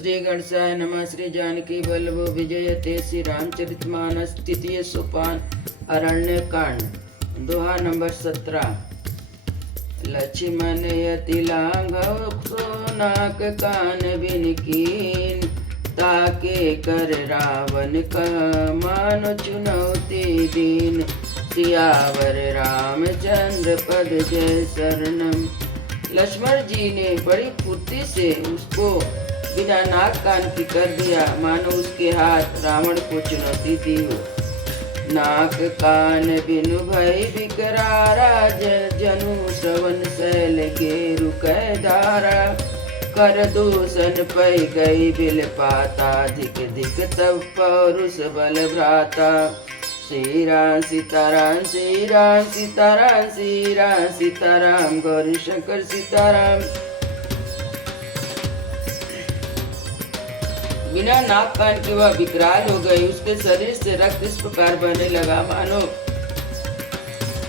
श्री गणेशाय नमः। श्री जानकी वल्लभ विजयते। श्री रामचरितमानस तृतीय सोपान अरण्य कांड दोहा नंबर 17। लक्ष्मण यति लांघव सोनाक कान बिन कीन, ताके कर रावण का मानो चुनौती दीन। सियावर रामचंद्र पद जय शरणम। लक्ष्मण जी ने बड़ी फुर्ती से उसको बिना नाक कान की कर दिया, मानो उसके हाथ रावण को चुनौती दी हो। नाक कान बिनु भय विकरारा, जनु श्रवण शैल गेरु कह धारा। कर दूषण पै गई बिल पाता, धिक धिक तब पौरुष बल भ्राता। श्री राम सीताराम, श्री राम सीताराम, श्री राम सीताराम, गौरी शंकर सीताराम। बिना नाक कान के वह विकराल हो गई। उसके शरीर से रक्त इस प्रकार बहने लगा मानो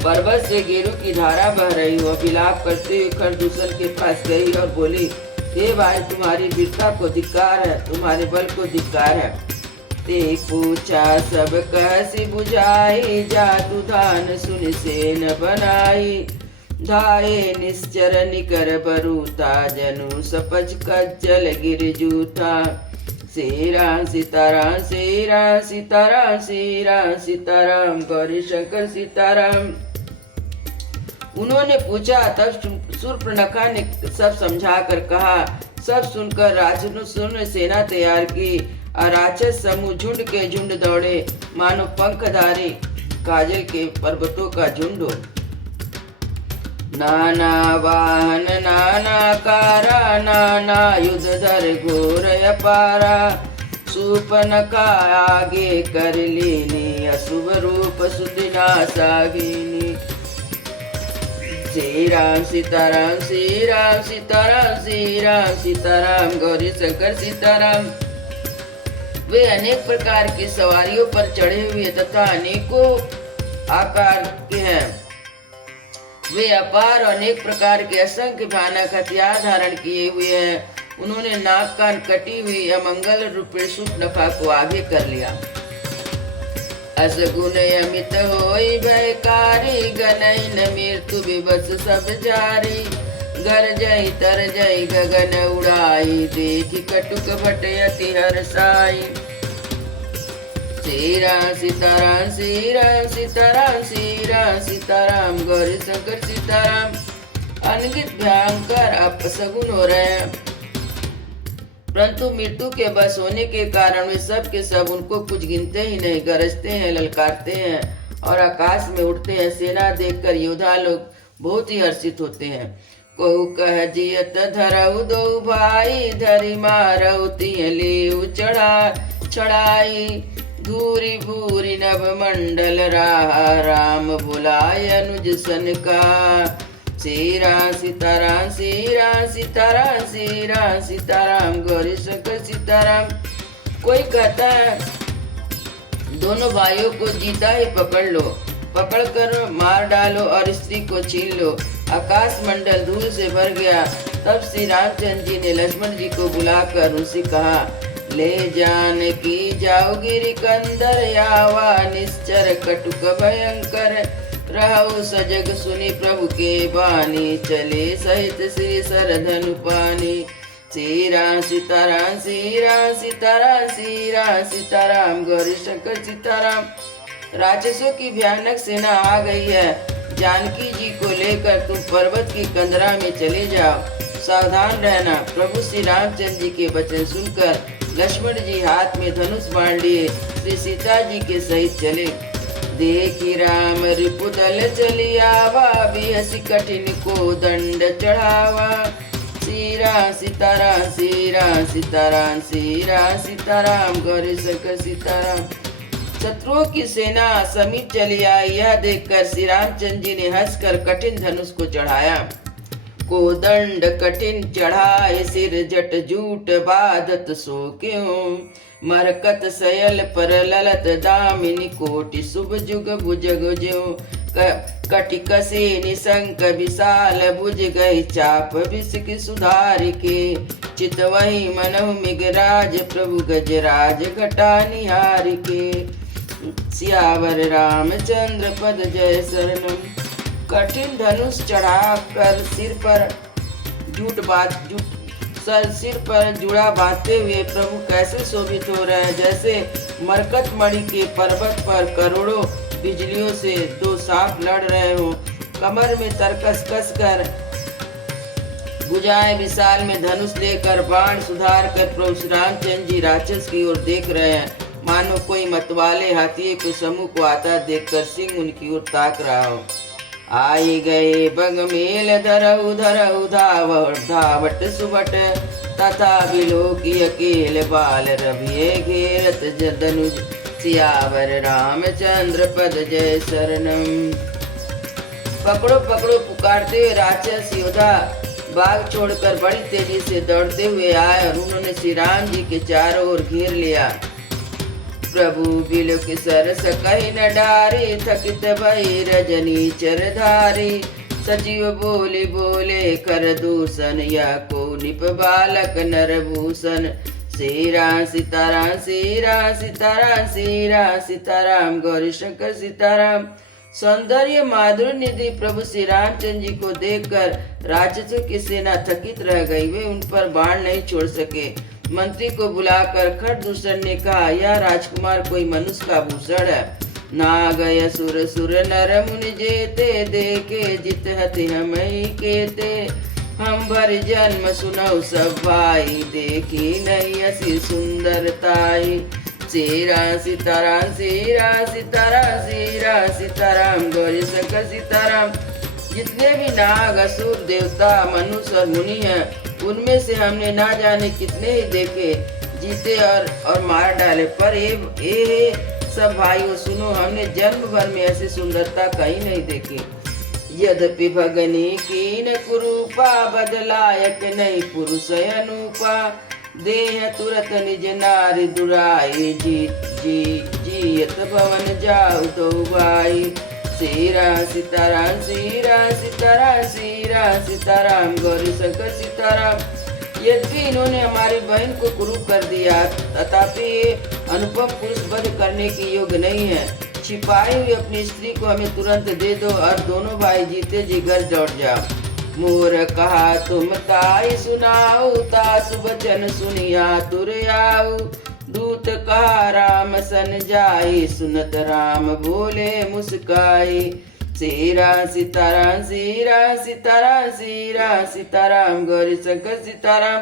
पर्वत से गेरू की धारा बह रही हो। विलाप करते हुए खरदूषण के पास गई और बोली, हे भाई, तुम्हारी वीरता को धिक्कार है, तुम्हारे बल को धिक्कार है। ते पूछा सब कैसी बुझाई, जादू धान सुन से न बनाई। धाये निश्चर निकर बरूता, जनु सपच कज्जल गिर जूथा। श्री राम सीताराम, श्री राम सीताराम, श्री राम सीताराम, गौरी शंकर सीताराम। उन्होंने पूछा, तब शूर्पणखा ने सब समझा कर कहा। सब सुनकर राक्षसों ने सेना तैयार की और राक्षस समूह झुंड के झुंड दौड़े, मानो पंखधारी काजल के पर्वतों का झुंड हो। नाना वाहन नाना कारा, नाना युध धर घोर अपारा। शूर्पणखा आगे कर लीनी, अशुभ रूप सुदिना सागिनी। श्री राम सीताराम, श्री राम सीताराम, श्री राम सीताराम, गौरी शंकर सीताराम। वे अनेक प्रकार की सवारियों पर चढ़े हुए तथा अनेकों आकार के हैं। वे अपार और अनेक प्रकार के असंख्य भयानक हथियार धारण किए हुए हैं। उन्होंने नाक कान कटी हुई अमंगल रूपे शूर्पणखा को आगे कर लिया। असगुन अमित होई भयकारी, गनई न मृत्यु विवश सब जारी। गर जय तर जय गगन उड़ाई, देखी कटुक भट अति हर्षाई। श्री राम सीताराम, श्री राम सीताराम, श्री राम सीताराम, गौरी शंकर सीताराम। अनगित भयंकर अपशगुन हो रहे हैं, परंतु मृत्यु के बस होने के कारण वे सब के सब उनको कुछ गिनते ही नहीं। गरजते हैं, ललकारते हैं और आकाश में उड़ते हैं। सेना देखकर योद्धा लोग बहुत ही हर्षित होते हैं। कहु कह जियत धरऊ दो भाई, धरि मारऊ तिय लेऊ चढ़ाई। धूरी भूरी नभ मंडल राहा, राम बुलाय अनुज सन का। श्री राम सीताराम, श्री राम सीताराम, श्री राम सीताराम, गौरी शंकर सीताराम। कोई कहता है दोनों भाइयों को जीता ही पकड़ लो, पकड़ कर मार डालो और स्त्री को छीन लो। आकाश मंडल धूल से भर गया। तब श्री रामचंद्र जी ने लक्ष्मण जी को बुलाकर उनसे कहा, ले जान की जाओ गिरि कंदर, यावा निश्चर कटुक भयंकर। रहु सजग सुनि प्रभु के बानी, चले सहित श्री सरधनु पानी। श्री राम सीताराम, श्री राम सीताराम, श्री राम सीताराम, गौरी शंकर सीताराम। राक्षसों की भयानक सेना आ गई है। जानकी जी को लेकर तुम पर्वत की कंदरा में चले जाओ, सावधान रहना। प्रभु श्री रामचंद्र जी के वचन सुनकर लक्ष्मण जी हाथ में धनुष बाण लिए श्री सीता जी के सहित चले। देखी राम रिपुदल चली आवा, बिहसी कठिन को दंड चढ़ावा। श्री राम सीताराम, श्री राम सीताराम, श्री राम सीताराम, गौरी शंकर सीताराम। शत्रुओं की सेना समीप चली आई। यह देखकर श्री रामचंद्र जी ने हंसकर कठिन धनुष को चढ़ाया। को दंड कठिन चढ़ाए, सिर जट जूट बाधत सो क्यों। मरकत सयल पर ललत दामिनी, कोटि शुभ जुग भुजग ज्यों। कटिक से निशंक विशाल, भुज गई चाप विषिक सुधार के। चितवही मनहु मिगराज, प्रभु गजराज घटा निहार के। सियावर रामचंद्र पद जय शरणम। कठिन धनुष चढ़ा कर सिर पर सिर पर जुड़ा बांधते हुए प्रभु कैसे शोभित हो रहे हैं, जैसे मरकत मणि के पर्वत पर करोड़ों बिजलियों से दो सांप लड़ रहे हो। कमर में तरकस कस कर, भुजाएं विशाल में धनुष लेकर, बाण सुधार कर प्रभु श्री रामचंद्र जी राक्षस की ओर देख रहे हैं। मानो कोई मतवाले हाथी के समूह को आता देखकर सिंह उनकी ओर ताक रहा हो। आई गए बग मेल धरऊ धरऊ धावट सुबट, तथा बिलोकी अकेल बाल रविये घेरत धनुज। सियावर रामचंद्र पद जय शरणम। पकड़ो पकड़ो पुकारते हुए राक्षस योद्धा बाग छोड़कर बड़ी तेजी से दौड़ते हुए आए और उन्होंने श्री राम जी के चारों ओर घेर लिया। प्रभु बिलोक सरस कही न डारे, थकित भई रजनी चरधारी। सजीव बोले बोले कर दूषण, या को निप बालक नरभूषण। सीरा सीताराम सीरा सीताराम सीरा सीताराम, गौरी शंकर सीताराम। सौंदर्य माधुर्य निधि प्रभु श्री रामचंद्र जी को देखकर राक्षसों की सेना थकित रह गई। वे उन पर बाण नहीं छोड़ सके। मंत्री को बुलाकर खरदूषण ने कहा, यह राजकुमार कोई मनुष्य का भूषण है। ना गय सुर सुर नर मुनि जेते, देखे जित हति हम ही केते। हम भर जन्म सुनौ सब भाई, देखी नहीं असी सुंदरताई। सीरा सीताराम सीरा सीताराम सीरा सीताराम, गौरी शंकर सीताराम। जितने भी नाग असुर देवता मनुष्य और मुनि हैं, उनमें से हमने ना जाने कितने ही देखे, जीते और मार डाले। पर ये सब भाइयों सुनो, हमने जन्म भर में ऐसी सुंदरता कहीं नहीं देखी। यद्यपि भगनी कीन कुरूपा, बदलायक नहीं पुरुष अनुपा। देह तुरत निज नारी दुराई, जीयत भवन जाऊ तो भाई। सीरा सीताराम सीरा सीताराम सीरा सीताराम, गौरी शंकर सीताराम। यद्यपि इन्होंने हमारी बहन को कुरूप कर दिया, तथापि ये अनुपम पुरुष वध करने के योग्य नहीं है। छिपाई हुई अपनी स्त्री को हमें तुरंत दे दो और दोनों भाई जीते जी घर लौट जाओ। मोर कहा तुम ताई सुनाओ, तासु बचन सुनिया तुर आऊ। दूत कहा राम सन जाई, सुनत राम बोले मुस्काई। सीरा सीताराम सीरा सीताराम सीरा सीताराम, गौरी शंकर सीताराम।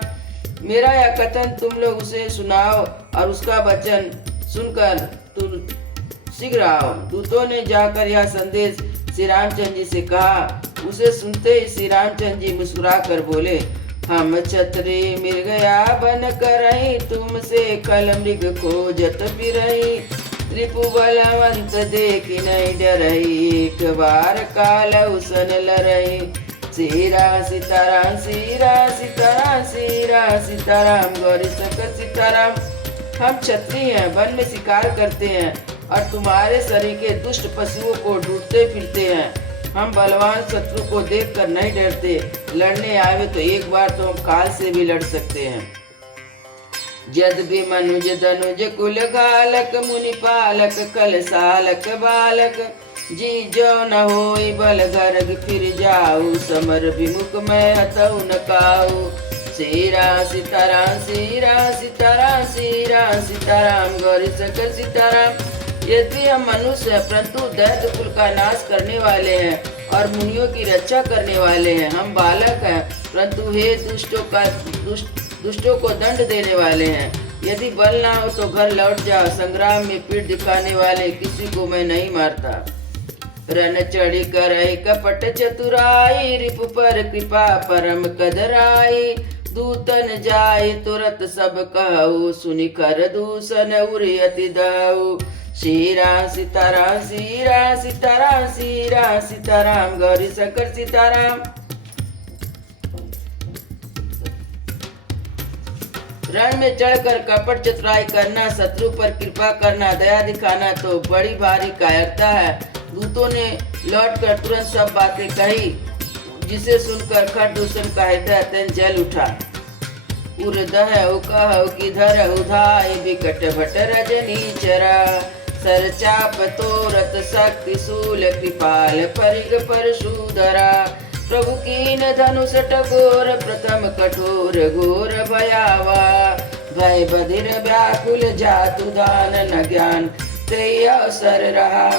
मेरा यह कथन तुम लोग उसे सुनाओ और उसका वचन सुनकर तुम शीघ्र आओ। दूतों ने जाकर यह संदेश श्री रामचंद्र जी से कहा। उसे सुनते ही श्री रामचंद्र जी मुस्कुरा कर बोले, हम छत्री मृगया बन करही, तुमसे कल मृग खोजत फिरही। त्रिपु बलवंत देखी नहीं डरही, एक बार काल उसन लरही। सीरा सीताराम सीरा सीताराम सीरा सीताराम, गौरी शंकर सीताराम। हम क्षत्रिय हैं, वन में शिकार करते हैं और तुम्हारे शरीर के दुष्ट पशुओं को ढूंढते फिरते हैं। हम बलवान शत्रु को देखकर नहीं डरते, लड़ने आवे तो एक बार तो हम काल से भी लड़ सकते हैं। जद भी मनुज धनुज कुल घालक, मुनि पालक कल सालक बालक। जी जो न होई बल गर्ग फिर जाऊ, समर विमुख मैं हतऊ न काऊ। सीरा सीताराम सीरा सीताराम सीरा सीताराम, गौरी शंकर सीताराम। यदि हम मनुष्य हैं, परंतु दैत्य कुल का नाश करने वाले हैं और मुनियों की रक्षा करने वाले हैं। हम बालक हैं, परंतु हे दुष्टों को दंड देने वाले हैं। यदि बल ना हो तो घर लौट जाओ, संग्राम में पीठ दिखाने वाले किसी को मैं नहीं मारता। रन चढ़ी करई कपट चतुराई, रिपु पर कृपा परम कदराई। दूतन जाय तुरत सब कहू, सुनि कर दूषण उरि अति दहु। सीरा सीताराम सीरा सीताराम सीरा सीताराम, गौरी शंकर सीताराम। रण में चढ़कर कपट चतुराई करना, शत्रु पर कृपा करना, दया दिखाना तो बड़ी भारी कायरता है। दूतों ने लौटकर तुरंत सब बातें कही, जिसे सुनकर खरदूषण का हृदय अत्यंत जल उठा। उर्दह उकह किधर उधाय विकट भट रजनी चरा, सरचाप तोरत शक्ति शूल कृपाल परिग परशुधरा। प्रभु कीन धनुष टगोर प्रथम कठोर घोर भयावा, भय बधिर व्याकुल जातु दान न ज्ञान ते अवसर रहा।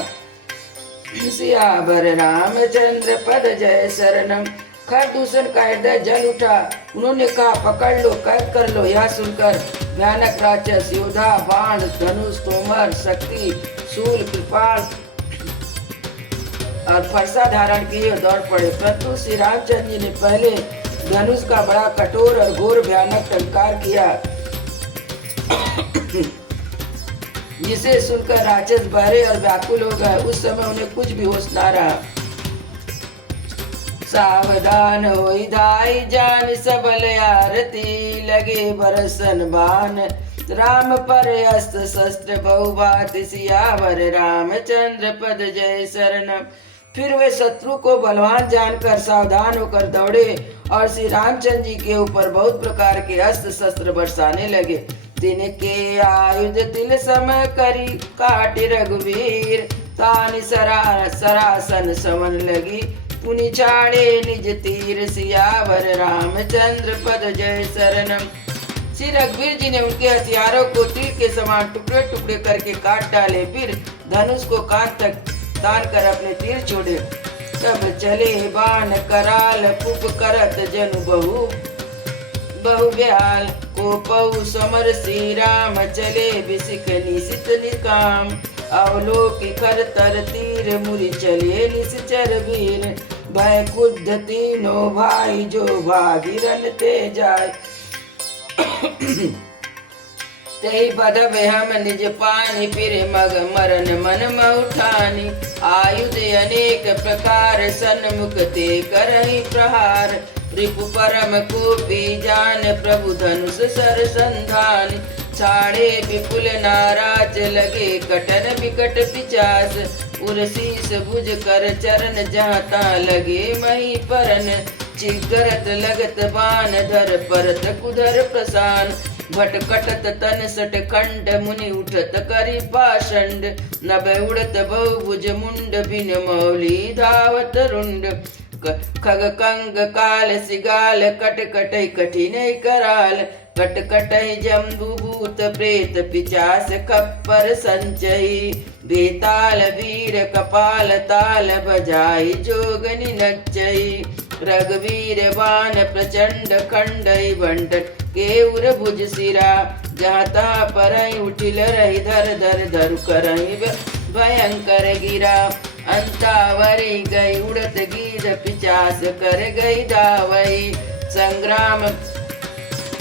सियावर रामचंद्र पद जय शरणम। खरदूषण का हृदय जल उठा। उन्होंने कहा, पकड़ लो, कैद कर लो। यह सुनकर भयानक राक्षस योद्धा बाण धनुष तोमर शक्ति शूल कृपाल और फरसा धारण किए दौड़ पड़े। परंतु श्री रामचंद्र जी ने पहले धनुष का बड़ा कठोर और घोर भयानक टंकार किया, जिसे सुनकर राक्षस बहरे और व्याकुल हो गए। उस समय उन्हें कुछ भी होश न रहा। सावधान होई धाई जान सबल आरती, लगे बरसन बाण राम पर अस्त्र शस्त्र बहुभात, सियावर रामचंद्र पद जय शरणम। फिर वे शत्रु को बलवान जानकर सावधान होकर दौड़े और श्री रामचंद्र जी के ऊपर बहुत प्रकार के अस्त्र शस्त्र बरसाने लगे। तिनके आयुध तिल सम करी काटि रघुवीर, तानि सरासन समन लगी पुनि छाड़े निज तीर, सियावर रामचंद्र पद जय शरणम। श्री रघुवीर जी ने उनके हथियारों को तीर के समान टुकड़े टुकड़े करके काट डाले। फिर धनुष को कान तक तान कर अपने तीर छोड़े। तब चले बाण कराल पुप करत जनु बहु ब्याल, को पऊ समर श्री राम चले बिसिक निशित निकाम। अवलोकि खर तर तीर मुरि चले निश्चर वीर, भय कुद्ध तीनों भाई जो भागीरन ते जाय। तेहि बधब हम निज पानी, फिर मग मरन मन मउठानी। आयुध अनेक प्रकार सन्मुख ते करहि प्रहार, रिपु परम कोपी जान प्रभु धनुष सर संधान। छाड़े विपुल नाराज लगे कटन विकट पिचास, उरसीस भुज कर चरण जाता लगे मही परन। चिगरत लगत बान धर परत कुधर प्रसान, भटकटत तन सट खंड मुनि उठत करि पाषंड। नभ उड़त बहुभुज मुंड बिन मौली धावत रुंड, खग कंग काल सिगाल कट कटै कठिन कराल। कट कटै जम्बु भूत प्रेत पिचास खप्पर संचयी, बेताल वीर कपाल ताल बजाई जोगनि नचई। रघुवीर बाण प्रचंड खंडई बंटट केउर भुज सिरा, जहाँ तहाँ परई उठिल रही धर धर धरु करई भयंकर गिरा। अंतावरी गई उड़त गीध पिचास कर गई दावई, संग्राम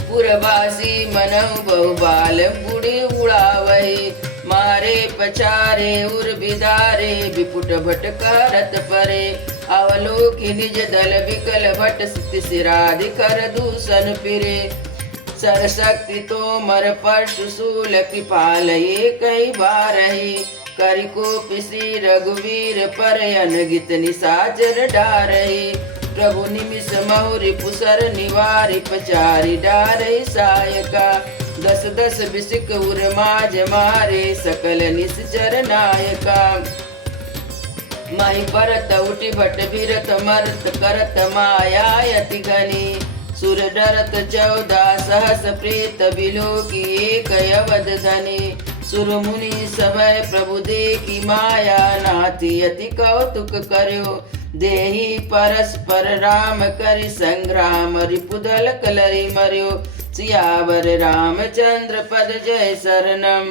पुरवासी मनऊ बहुबाल बुढ़ी उड़ावई। मारे पचारे उर बिदारे विपुट भट करत परे, अवलोकि निज दल विकल भट सिराधि कर दूषण फिरे। सरशक्ति तोमर परशुशूल कृपाल ये कई बारही, करिकोपि श्री रघुवीर पर अनगित निशाचर डारही। प्रभु निमिष महुरि पुसर निवारि पचारि डारहि सायका, दस दस बिसिक उर माज मारे सकल निश्चर नायका। माहि परत उठि भट भिरत मरत करत माया यति घनी, सुर डरत 14 सहस प्रेत बिलोकी एक अवध धनी। सुर मुनि सभय प्रभु देखी माया नाथि अति कौतुक कर्यो, देहि परस्पर राम करि संग्राम रिपुदल कलरि मर्यो। सियावर रामचंद्र पद जय शरणम।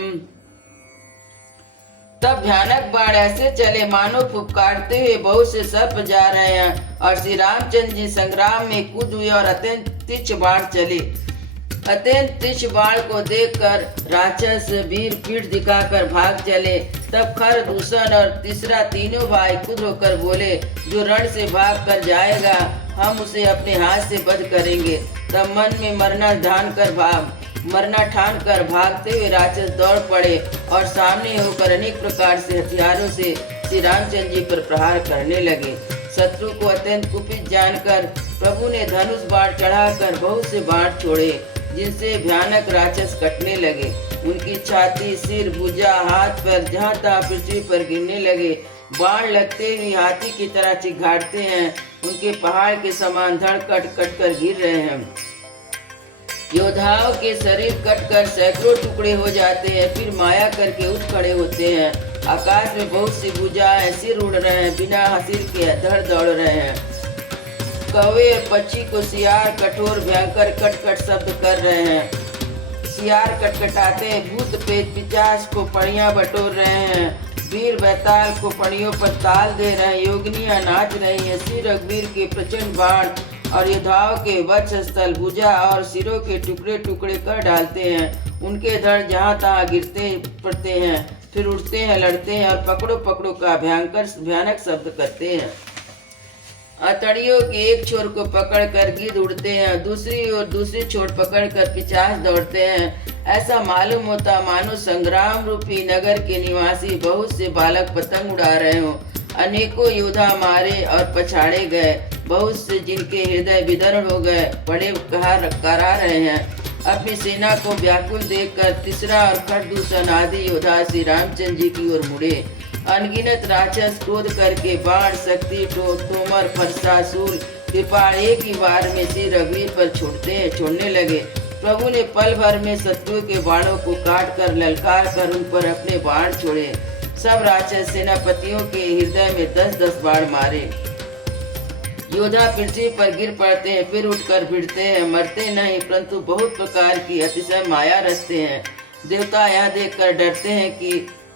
तब भयानक बाण ऐसे चले मानो फुफकारते हुए बहुत से सर्प जा रहे हैं, और श्री रामचंद्र जी संग्राम में कूद हुए और अत्यंत तीक्ष्ण बाण चले। अत्यंत तीक्ष्ण बाण को देखकर राक्षस वीर पीठ दिखाकर भाग चले। तब खरदूषण और तीसरा तीनों भाई खुद होकर बोले, जो रण से भाग कर जाएगा हम उसे अपने हाथ से वध करेंगे। तब मन में मरना ध्यान कर भाग मरना ठान कर भागते हुए राक्षस दौड़ पड़े और सामने होकर अनेक प्रकार से हथियारों से श्री रामचंद्र जी पर प्रहार करने लगे। शत्रु को अत्यंत कुपित जानकर प्रभु ने धनुष बाण चढ़ाकर बहुत से बाण छोड़े, जिनसे भयानक राक्षस कटने लगे। उनकी छाती, सिर, भुजा, हाथ पर जहाँ तहाँ पृथ्वी पर गिरने लगे। बाण लगते हुए हाथी की तरह चिघाड़ते हैं, उनके पहाड़ के समान धड़ कट कर गिर रहे हैं। योद्धाओं के शरीर कटकर सैकड़ों टुकड़े हो जाते हैं, फिर माया करके उठ खड़े होते हैं। आकाश में बहुत सी भुजाएं, सिर उड़ रहे हैं, बिना सिर के धड़ दौड़ रहे हैं। कौवे पक्षी को सियार कठोर भयंकर कट शब्द कर रहे हैं। सियार कटकटाते, भूत प्रेत पिशाच को पड़ियां बटोर रहे हैं। वीर बैताल को पड़ियों पर ताल दे रहे हैं। योगिनियां नाच रही हैं। श्री रघुवीर के प्रचंड बाण और योद्धाओं के वक्षस्थल, भुजा और सिरों के टुकड़े टुकड़े कर डालते हैं। उनके धड़ जहाँ तहाँ गिरते पड़ते हैं, फिर उठते हैं, लड़ते हैं और पकड़ो पकड़ो का भयानक शब्द करते हैं। अतड़ियों के एक छोर को पकड़कर गिद्ध उड़ते हैं, दूसरी ओर दूसरी छोर पकड़कर पिशाच दौड़ते हैं। ऐसा मालूम होता मानो संग्राम रूपी नगर के निवासी बहुत से बालक पतंग उड़ा रहे हों। अनेकों योद्धा मारे और पछाड़े गए, बहुत से जिनके हृदय विदर्ण हो गए बड़े करा रहे हैं। अपनी सेना को व्याकुल देखकर तीसरा और खरदूषण आदि योद्धा श्री रामचंद्र जी की ओर मुड़े। अनगिनत राक्षस क्रोध करके बाण, शक्ति, तोमर, फरसा, शूल, कृपाण एक ही बार में श्री रघुवीर पर छोड़ने लगे। प्रभु ने पल भर में शत्रु के बाणों को काट कर ललकार कर उन पर अपने बाण छोड़े। सब राक्षस सेनापतियों के हृदय में 10-10 बाण मारे। योद्धा पृथ्वी पर गिर पड़ते हैं, फिर उठकर भिड़ते हैं, मरते नहीं, परंतु बहुत प्रकार की अतिशय माया रचते हैं। देवता यह देखकर डरते हैं कि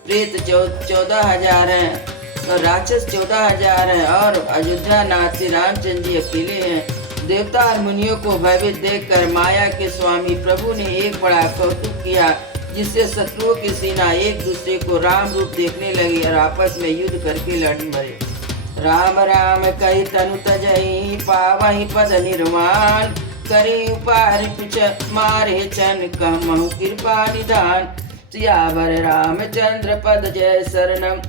प्रेत 14,000 हैं और राक्षस 14,000 हैं और अयोध्या नाथ श्री रामचंद्र जी अकेले हैं। देवता और मुनियों को भयभीत देखकर माया के स्वामी प्रभु ने एक बड़ा कौतुक किया, जिससे शत्रुओं की सेना एक दूसरे को राम रूप देखने लगी और आपस में युद्ध करके लड़ मरे। राम राम कही तनु तजई, पावहि पद निर्वाण, करी उपारि पुछ मारे चन, कहमहु कृपा निधान, सियावर रामचंद्र पद जय शरणम।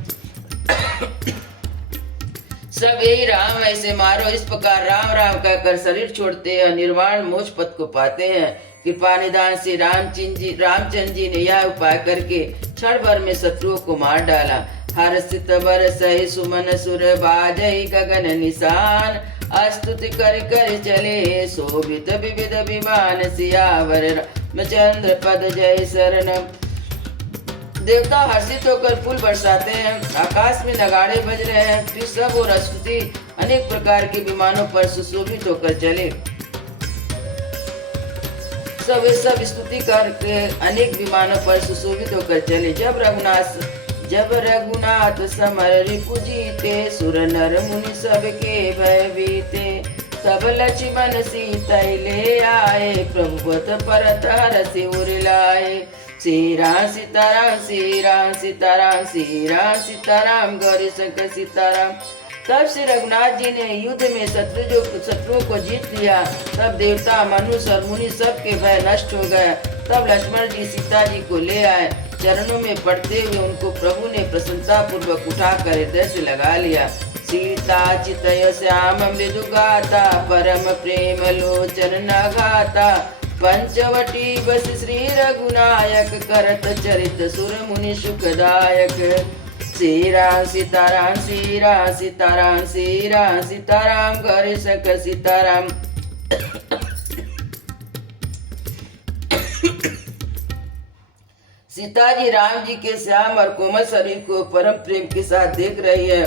सब यही राम ऐसे मारो, इस प्रकार राम राम कहकर शरीर छोड़ते हैं, निर्वाण मोक्ष पद को पाते हैं। कृपा निधान श्री रामचंद्र जी ने यह उपाय करके क्षण भर में शत्रुओं को मार डाला। हर्षित बरसहि सुमन सुर बाजहि गगन निशान, स्तुति कर कर चले शोभित विविध विमान, सियावर रामचंद्र पद जय शरणम। देवता हर्षित होकर फूल बरसाते हैं, आकाश में नगाड़े बज रहे हैं, फिर सब और स्तुति अनेक प्रकार के विमानों पर सुशोभित होकर चले। सब स्तुति करके अनेक विमानों पर सुशोभित होकर चले। जब रघुनाथ समर रिपु जीते, सुर नर मुनि सबके भय बीते, तब लक्ष्मण सीता ले आए, प्रभुपत परत हरषि उर लाए। श्री राम सीताराम, श्री राम सीताराम, श्री राम सीताराम, गौरी शंकर सीताराम। तब श्री रघुनाथ जी ने युद्ध में शत्रुओं को जीत लिया। तब देवता, मनुष्य और मुनि सब के भय नष्ट हो गए। तब लक्ष्मण जी सीता जी को ले आए। चरणों में पड़ते हुए उनको प्रभु ने प्रसन्नता पूर्वक उठाकर हृदय से लगा लिया। सीता चितय श्याम मृदु गाता, परम प्रेम लोचन नगाता, पंचवटी बस श्री रघुनायक, करत चरित सुर मुनि सुखदायक। श्री राम सीताराम, श्री राम सीताराम, श्री राम सीताराम, गौरी शंकर सीताराम। सीता जी राम जी के श्याम और कोमल शरीर को परम प्रेम के साथ देख रही है,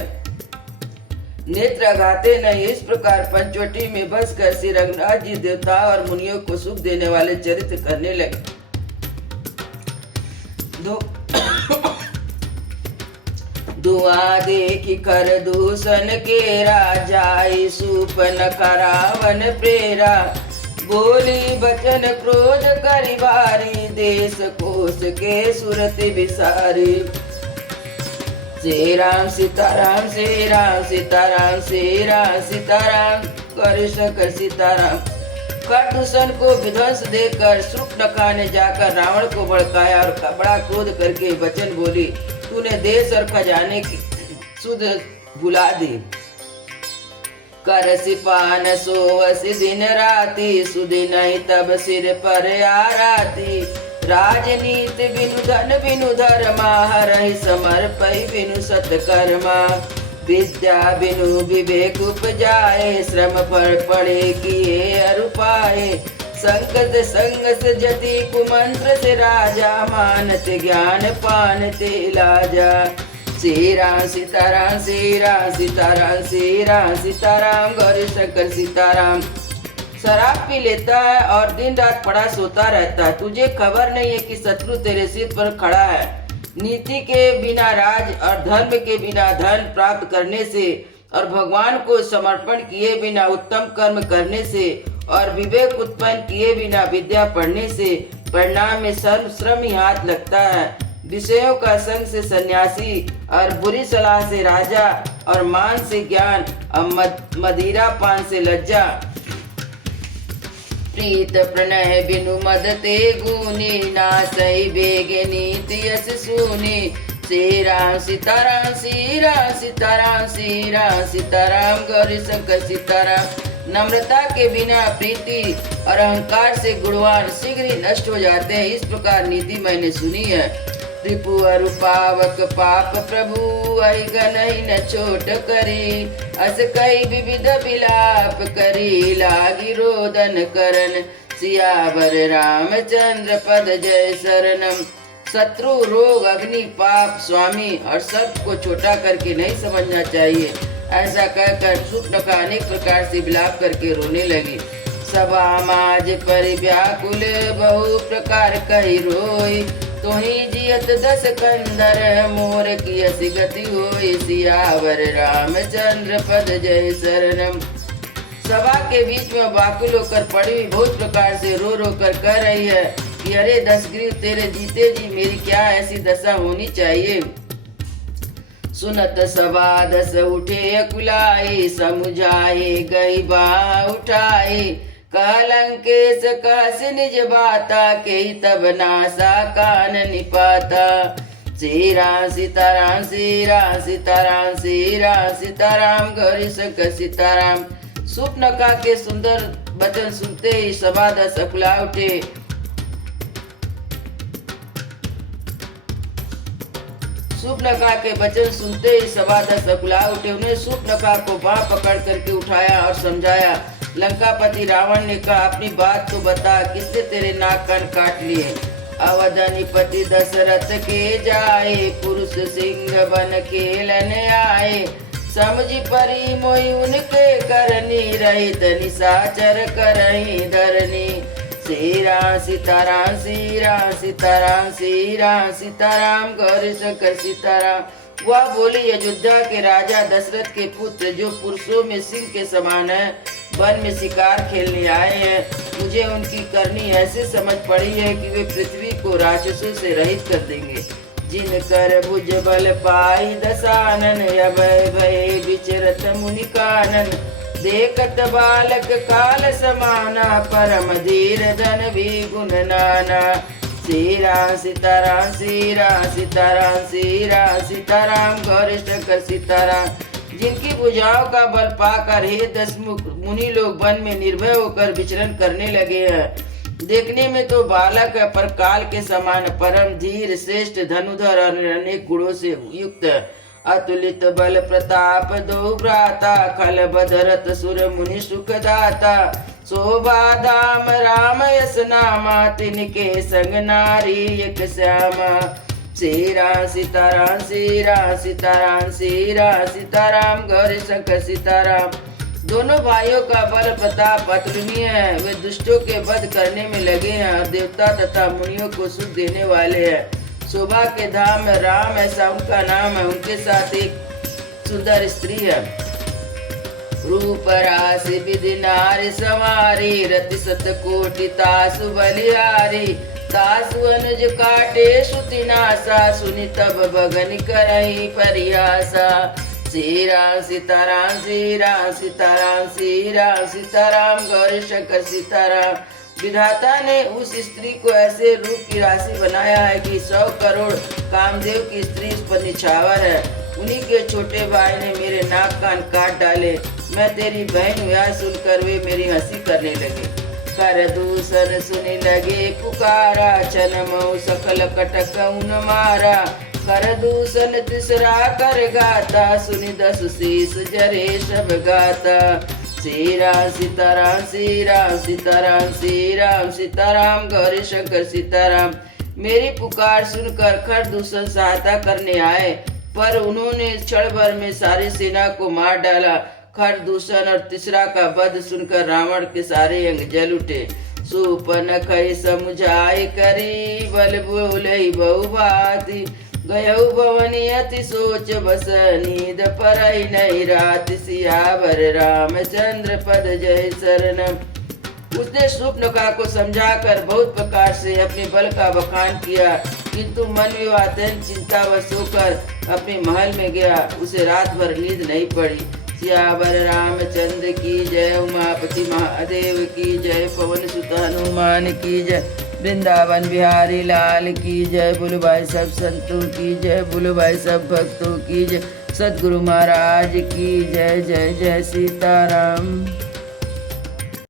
नेत्र अगाते नहीं। इस प्रकार पंचवटी में बस कर श्री रघुनाथ जी देवता और मुनियों को सुख देने वाले चरित्र करने लगे। दुआ देखी कर दूषण के राजाई, सूपन करावन प्रेरा, बोली बचन क्रोध करी भारी, देश कोश के सुरति विसारी। श्री राम सीताराम, श्री राम सीताराम, श्री राम सीताराम, गौरी शंकर सीताराम। खरदूषण को विध्वंस देकर शूर्पणखा ने जाकर रावण को भड़काया और बड़ा क्रोध करके वचन बोली, तूने देश और खजाने की सुध भुला दी। करसि पान सोवसि दिन राति, सुधि नहीं तब सिर पर आराती। राजनीति बिनु धन बिनु धर्मा, हरहि समर्पई बिनु सत्कर्मा। विद्या बिनु विवेक उपजाए, श्रम फल पड़े किए अरुपाए। संकट संग से जति कुमंत्र से राजा, मानत ज्ञान पानते लाजा। श्री राम सीताराम, श्री राम सीताराम, श्री राम सीताराम, गौरी शंकर सीताराम। शराब पी लेता है और दिन रात पड़ा सोता रहता है। तुझे खबर नहीं है कि शत्रु तेरे सिर पर खड़ा है। नीति के बिना राज और धर्म के बिना धन प्राप्त करने से और भगवान को समर्पण किए बिना उत्तम कर्म करने से और विवेक उत्पन्न किए बिना विद्या पढ़ने से परिणाम में श्रम ही हाथ लगता है। विषयों का संग से सन्यासी और बुरी सलाह से राजा और मान से ज्ञान और मदिरा पान से लज्जा। प्रीत प्रणय बिनु मद ते गुनी, नासई बेगे नीति यस सुनी। श्री राम सीताराम, श्री राम सीताराम, श्री राम सीताराम, गौरी शंकर सीताराम। नम्रता के बिना प्रीति और अहंकार से गुणवान शीघ्र ही नष्ट हो जाते हैं, इस प्रकार नीति मैंने सुनी है। रिपु अरु पावक पाप प्रभु, अहिगन ही न छोट करी। अस कई विविध विलाप करी, लागी रोदन करन। सियावर रामचंद्र पद जय शरणम। शत्रु रोग अग्नि पाप स्वामी और सबको छोटा करके नहीं समझना चाहिए। ऐसा कहकर शूर्पणखा अनेक प्रकार से विलाप करके रोने लगी। सभा माज पर व्याकुल, बहु प्रकार कही रोई। तुही जियत दस कंदर, मोर की असी गति होई। सियावर रामचंद्र पद जय शरणम। सभा के बीच में व्याकुल होकर पड़ी बहुत प्रकार से रो रो कर कह रही है कि अरे दशग्रीव, तेरे जीते जी मेरी क्या ऐसी दशा होनी चाहिए। सुनत सभा दस उठे अकुलाई, समुझाए गई बाह उठाई। कहलंकेश कहस निज बाता, के तब नासा कान निपाता। श्री राम सीताराम, श्री राम सीताराम, श्री राम सीताराम, गौरी शंकर सीताराम। शूर्पणखा के सुंदर वचन सुनते ही सभादस अकुला उठे। शूर्पणखा के वचन सुनते ही सभादस अकुला उठे। उन्हें शूर्पणखा को बाह पकड़ करके उठाया और समझाया। लंकापति रावण ने कहा, अपनी बात तो बता, किसने तेरे नाक कान काट लिए। अवधनिपति दशरथ के जाए, पुरुष सिंह बन खेलन आए। समझी परी मोहि उनके करनी, रहित निशाचर करही धरनी। श्री राम सीताराम, श्री राम सीताराम, श्री राम सीताराम, गौरी शंकर सीताराम। वह बोली, अयोध्या के राजा दशरथ के पुत्र जो पुरुषों में सिंह के समान है, वन में शिकार खेलने आए हैं। मुझे उनकी करनी ऐसे समझ पड़ी है कि वे पृथ्वी को राक्षसों से रहित कर देंगे। जिनकर भुज बल पाई दशानन, अभय भय विचरत मुनि कानन। देखत बालक काल समाना, परम धीर धन भी गुण नाना। श्री राम सीताराम, श्री राम सीताराम, श्री राम सीताराम, गौरी शंकर सीताराम। जिनकी भुजाओं का बल पाकर हे दशमुख मुनि लोग वन में निर्भय होकर विचरण करने लगे हैं। देखने में तो बालक है, पर काल के समान परम धीर श्रेष्ठ धनुधर और अनेक गुणों से युक्त है। अतुलित बल प्रताप दो भ्राता, खल बधरत सुर मुनि सुखदाता। शोभा धाम राम यस नामा, तिनके संग नारी एक श्यामा। श्री राम सीताराम, श्री राम सीताराम, श्री राम सीताराम, गौरी शंकर सीताराम। दोनों भाइयों का बल प्रताप अतुलनीय है। वे दुष्टों के वध करने में लगे हैं और देवता तथा मुनियों को सुख देने वाले हैं। शोभा के धाम में राम ऐसा उनका नाम है। उनके साथ एक सुंदर स्त्री है। रूप राशि विधि नारी संवारी, रति सत कोटि तासु बलिहारी। तासु अनुज काटे सुति नासा, सुनि तब भगन करहि परिहासा। श्री राम सीताराम, श्री राम सीताराम, श्री राम सीताराम, गौरी शंकर सीताराम। विधाता ने उस स्त्री को ऐसे रूप की राशि बनाया है कि 100 करोड़ कामदेव की स्त्री उस पर निछावर है। उन्हीं के छोटे भाई ने मेरे नाक कान काट डाले। मैं तेरी बहन हूँ, यह सुनकर वे मेरी हंसी करने लगे। कर दूषण सुनी लगे पुकारा, छनमऊ सकल कटक उन मारा। कर दूषण तीसरा कर गाता, सुनी 10 शीस जरे सब गाता। श्री राम सीताराम, श्री राम सीताराम, श्री राम सीताराम, गौरी शंकर सीताराम। मेरी पुकार सुनकर खरदूषण सहायता करने आए, पर उन्होंने क्षण भर में सारी सेना को मार डाला। खरदूषण और तीसरा का वध सुनकर रावण के सारे अंग जल उठे। सुपनख समुझाई करी, बल बोले बहुभाति। गयऊ भवनी अति सोच बस, नींद परई नहीं रात। सियावर रामचंद्र पद जय शरणम। उसने शूर्पणखा को समझाकर बहुत प्रकार से अपने बल का बखान किया, किंतु मन विवादन चिंतावश होकर अपने महल में गया। उसे रात भर नींद नहीं पड़ी। सियावर रामचंद्र की जय, उमापति महादेव की जय, पवन सुत हनुमान की जय, वृंदावन बिहारी लाल की जय। बोलो भाई सब संतों की जय, बोलो भाई सब भक्तों की जय। सद्गुरु महाराज की जय। जय जय सीताराम।